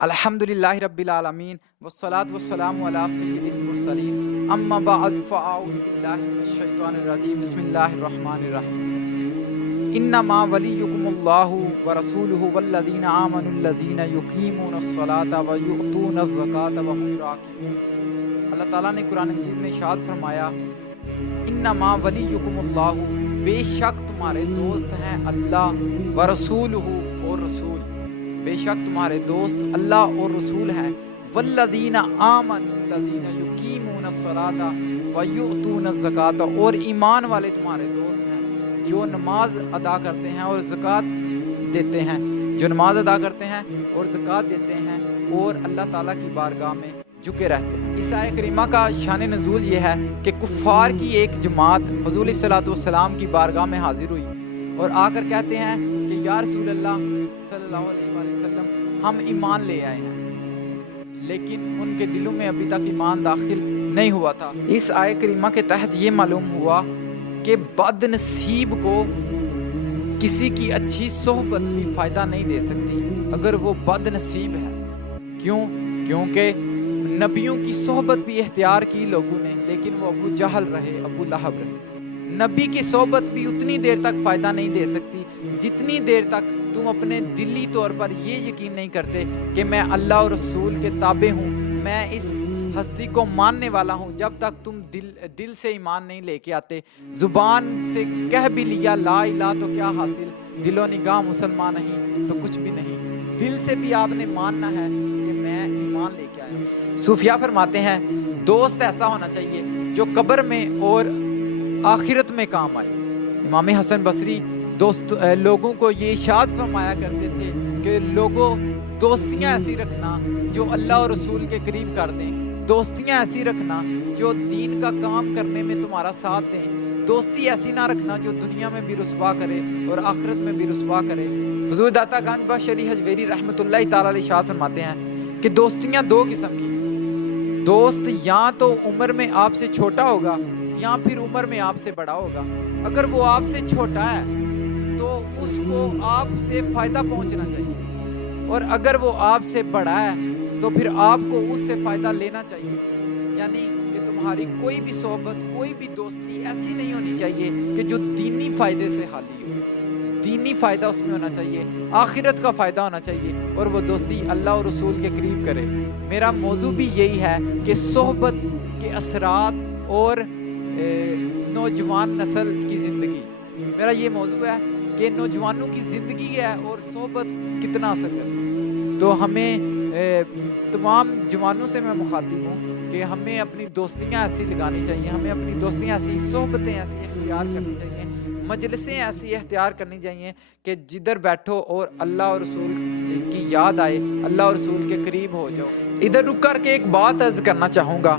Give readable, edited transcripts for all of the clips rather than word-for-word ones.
الحمدللہ رب العالمین والصلاة والسلام علی سید المرسلین اما بعد فاعوذ باللہ من الشیطان الرجیم بسم اللہ الرحمن الرحیم انما ولیکم اللہ ورسولہ والذین آمنوا الذین یقیمون الصلاة ویؤتون الزکاة وهم راکعون۔ اللہ تعالیٰ نے قرآن مجید میں ارشاد فرمایا انما ولیکم اللہ، بے شک تمہارے دوست ہیں اللہ، ورسولہ اور رسول، بے شک تمہارے دوست اللہ اور رسول ہیں، والذین آمنوا الذین یقیمون الصلاۃ ویؤتون الزکاۃ، اور ایمان والے تمہارے دوست ہیں جو نماز ادا کرتے ہیں اور زکوٰۃ دیتے ہیں، جو نماز ادا کرتے ہیں اور زکوٰۃ دیتے ہیں اور اللہ تعالیٰ کی بارگاہ میں جھکے رہتے ہیں۔ اس آیت کریمہ کا شان نزول یہ ہے کہ کفار کی ایک جماعت حضور علیہ الصلوۃ والسلام کی بارگاہ میں حاضر ہوئی اور آ کر کہتے ہیں کہ یا رسول اللہ صلی اللہ علیہ وآلہ وسلم، ہم ایمان لے آئے ہیں، لیکن ان کے دلوں میں ابھی تک ایمان داخل نہیں ہوا تھا۔ اس آیت کریمہ کے تحت یہ معلوم ہوا کہ بد نصیب کو کسی کی اچھی صحبت بھی فائدہ نہیں دے سکتی اگر وہ بد نصیب ہے۔ کیونکہ نبیوں کی صحبت بھی اختیار کی لوگوں نے، لیکن وہ ابو جہل رہے، ابو لہب رہے۔ نبی کی صحبت بھی اتنی دیر تک فائدہ نہیں دے سکتی جتنی دیر تک تم اپنے دلی طور پر یہ یقین نہیں کرتے کہ میں اللہ اور رسول کے تابع ہوں، میں اس ہستی کو ماننے والا ہوں۔ جب تک تم دل سے ایمان نہیں لے کے آتے، زبان سے کہہ بھی لیا لا الہ تو کیا حاصل، دل و نگاہ مسلمان نہیں تو کچھ بھی نہیں، دل سے بھی آپ نے ماننا ہے کہ میں ایمان لے کے آیا ہوں۔ صوفیاء فرماتے ہیں دوست ایسا ہونا چاہیے جو قبر میں اور آخرت میں کام آئے۔ امام حسن بصری لوگوں کو یہ ارشاد فرمایا کرتے تھے کہ لوگوں دوستیاں ایسی رکھنا جو اللہ اور رسول کے قریب کر دیں، دوستیاں ایسی رکھنا جو دین کا کام کرنے میں تمہارا ساتھ دیں، دوستی ایسی نہ رکھنا جو دنیا میں بھی رسوا کرے اور آخرت میں بھی رسوا کرے۔ حضور داتا گنج بخش علی حجویری رحمۃ اللہ تعالی علیہ ارشاد فرماتے ہیں کہ دوستیاں دو قسم کی ہیں، دوست یا تو عمر میں آپ سے چھوٹا ہوگا یا پھر عمر میں آپ سے بڑا ہوگا۔ اگر وہ آپ سے چھوٹا ہے تو اس کو آپ سے فائدہ پہنچنا چاہیے، اور اگر وہ آپ سے بڑا ہے تو پھر آپ کو اس سے فائدہ لینا چاہیے۔ یعنی کہ تمہاری کوئی بھی صحبت، کوئی بھی دوستی ایسی نہیں ہونی چاہیے کہ جو دینی فائدے سے خالی ہو، دینی فائدہ اس میں ہونا چاہیے، آخرت کا فائدہ ہونا چاہیے، اور وہ دوستی اللہ اور رسول کے قریب کرے۔ میرا موضوع بھی یہی ہے کہ صحبت کے اثرات اور نوجوان نسل کی زندگی، میرا یہ موضوع ہے کہ نوجوانوں کی زندگی ہے اور صحبت کتنا اثر کرتی ہے۔ تو ہمیں تمام جوانوں سے میں مخاطب ہوں کہ ہمیں اپنی دوستیاں ایسی لگانی چاہیے، ہمیں اپنی دوستیاں ایسی، صحبتیں ایسی اختیار کرنی چاہیے، مجلسیں ایسی اختیار کرنی چاہیے کہ جدھر بیٹھو اور اللہ اور رسول کی یاد آئے، اللہ اور رسول کے قریب ہو جاؤ۔ ادھر رک کر کے ایک بات عرض کرنا چاہوں گا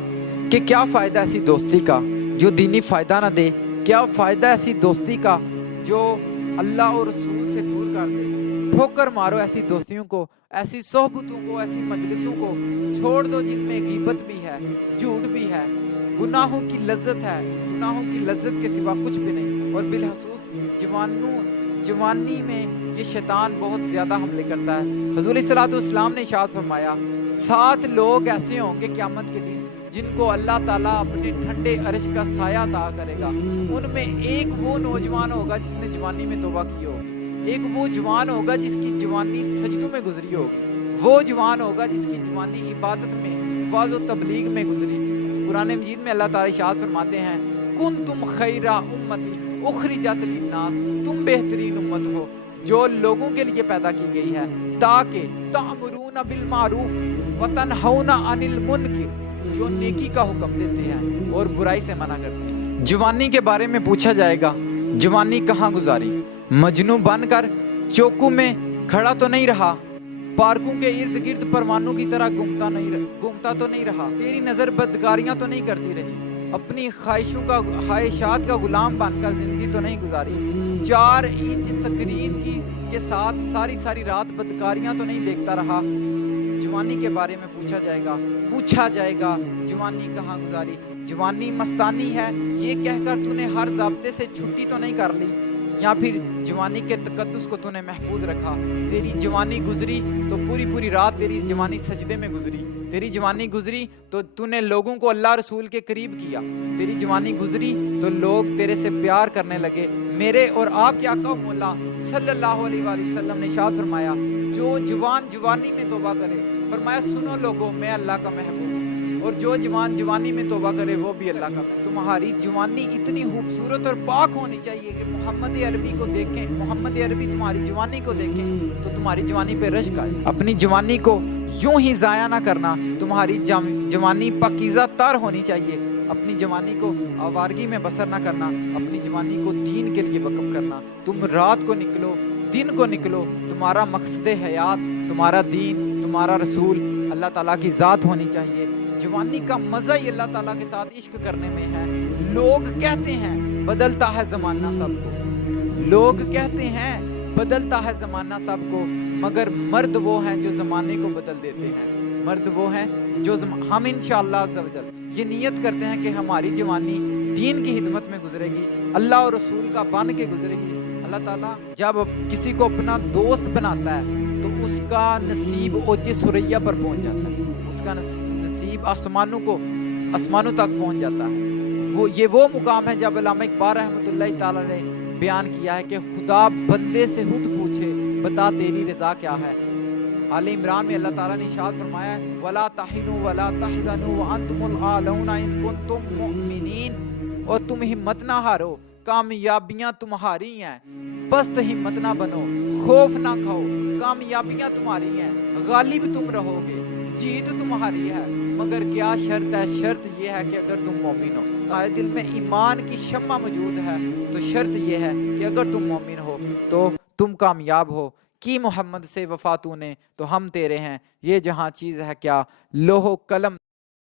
کہ کیا فائدہ ایسی دوستی کا جو دینی فائدہ نہ دے، کیا فائدہ ایسی دوستی کا جو اللہ اور رسول سے دور کر دے۔ ٹھوکر مارو ایسی دوستیوں کو، ایسی صحبتوں کو، ایسی مجلسوں کو، چھوڑ دو جن میں غیبت بھی ہے، جھوٹ بھی ہے، گناہوں کی لذت ہے، گناہوں کی لذت کے سوا کچھ بھی نہیں۔ اور بالخصوص جوانی میں یہ شیطان بہت زیادہ حملے کرتا ہے۔ حضور علیہ الصلوۃ والسلام نے ارشاد فرمایا 7 لوگ ایسے ہوں گے قیامت کے دن جن کو اللہ تعالیٰ اپنے ٹھنڈے عرش کا سایہ عطا کرے گا۔ ان میں ایک وہ نوجوان ہوگا جس نے جوانی میں توبہ کی ہوگی، ایک وہ جوان ہوگا جس کی جوانی سجدوں میں گزری ہوگی، وہ جوان ہوگا جس کی جوانی عبادت میں، واعظ و تبلیغ میں گزری۔ قرآن مجید میں اللہ تعالیٰ ارشاد فرماتے ہیں کنتم خیر امتی اخرجت للناس، تم بہترین امت ہو جو لوگوں کے لیے پیدا کی گئی ہے تاکہ تأمرون بالمعروف وتنہون عن المنکر، جو نیکی کا حکم دیتے ہیں اور برائی سے منع کرتے ہیں۔ جوانی کے بارے میں پوچھا جائے گا جوانی کہاں گزاری؟ مجنوں بن کر چوکوں میں کھڑا تو نہیں رہا، پارکوں کے ارد گرد پروانوں کی طرح گھومتا تو نہیں رہا، تیری نظر بدکاریاں تو نہیں کرتی رہی، اپنی خواہشات کا غلام بن کر زندگی تو نہیں گزاری، 4 انچ سکرین کے ساتھ ساری رات بدکاریاں تو نہیں دیکھتا رہا۔ جوانی کے بارے میں پوچھا جائے گا جوانی کہاں گزاری؟ جوانی مستانی ہے یہ کہہ کر تو نے ہر ضابطے سے چھٹی تو نہیں کر لی، یا پھر جوانی کے تقدس کو تو نے محفوظ رکھا. تیری جوانی گزری تو پوری پوری رات تیری جوانی سجدے میں گزری. تیری جوانی گزری تو تو نے لوگوں کو اللہ رسول کے قریب کیا. تیری جوانی گزری تو لوگ تیرے سے پیار کرنے لگے. میرے اور آپ کے آقا مولا صلی اللہ علیہ وآلہ وسلم نے ارشاد فرمایا جو جوان جوانی میں توبہ کرے، فرمایا سنو لوگوں میں اللہ کا محبوب ہوں، اور جو جوان جوانی میں توبہ کرے وہ بھی اللہ کا محبوب. تمہاری جوانی اتنی خوبصورت اور پاک ہونی چاہیے کہ محمد عربی کو دیکھیں، محمد عربی تمہاری جوانی کو دیکھیں تو تمہاری جوانی پہ رشک آئے. اپنی جوانی کو یوں ہی ضائع نہ کرنا. تمہاری جوانی پاکیزہ تر ہونی چاہیے. اپنی جوانی کو آوارگی میں بسر نہ کرنا. اپنی جوانی کو دین کے لیے وقف کرنا. تم رات کو نکلو، دن کو نکلو. تمہارا مقصد حیات تمہارا دین، تمہارا رسول، اللہ تعالیٰ کی ذات ہونی چاہیے. جوانی کا مزہ ہی اللہ تعالیٰ کے ساتھ عشق کرنے میں ہے. لوگ کہتے ہیں بدلتا ہے زمانہ سب کو، لوگ کہتے ہیں بدلتا ہے زمانہ سب کو، مگر مرد وہ ہیں جو زمانے کو بدل دیتے ہیں. مرد وہ ہیں جو ہم انشاءاللہ عز و جل یہ نیت کرتے ہیں کہ ہماری جوانی دین کی خدمت میں گزرے گی، اللہ اور رسول کا بن کے گزرے گی. اللہ تعالیٰ جب کسی کو اپنا دوست بناتا ہے تو اس کا نصیب اوج ثریا پر پہنچ جاتا ہے. اس کا نصیب آسمانوں تک پہنچ جاتا ہے. وہ مقام ہے جب علامہ اقبال رحمۃ اللہ تعالیٰ نے بیان کیا ہے کہ خدا بندے سے خود پوچھے بتا تیری رضا کیا ہے. آل عمران میں اللہ تعالیٰ نے ارشاد فرمایا ہے وَلَا تَحِنُوا وَلَا تَحْزَنُوا وَأَنْتُمُ الْأَعْلَوْنَ إِن كُنتُم مُؤْمِنِينَ. اور تم ہمت نہ ہارو، کامیابیاں تمہاری ہیں، پست ہمت نہ بنو، خوف نہ کھاؤ، کامیابیاں تمہاری ہیں، غالب تم رہو گے، جیت تمہاری ہے. مگر کیا شرط ہے؟ شرط یہ ہے کہ اگر تم مومن ہو. دل میں ایمان کی شمع موجود ہے تو شرط یہ ہے کہ اگر تم مومن ہو تو تم کامیاب ہو. کی محمد سے وفا تو نے تو ہم تیرے ہیں، یہ جہاں چیز ہے کیا لوح و قلم